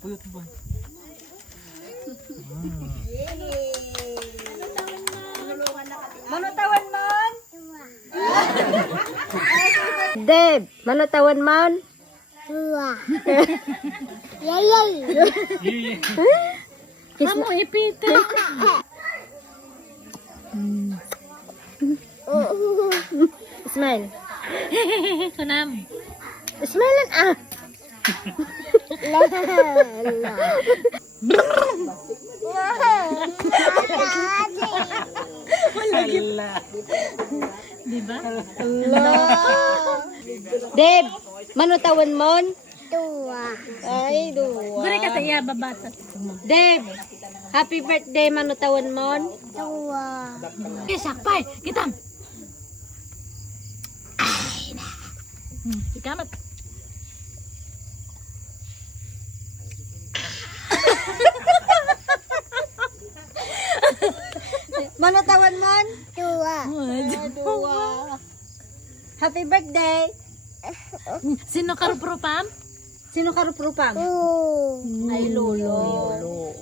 Puyot mo. Manutawan man? Deb, manutawan man? Yayay. Amo ipita. Smile. Kunam. Smile ah. Diba? Deb, manutawan mon? Tuwa. Ay, duwa. Gure ka iya babatas. Deb, happy birthday manutawan mon? Tuwa. Okay, sakpay. Kitam. Ikamat. Manutawan mon? Tuwa. Duwa. Happy birthday. Sino karupropam? Sino karupropam? Oo. Ay, lolo.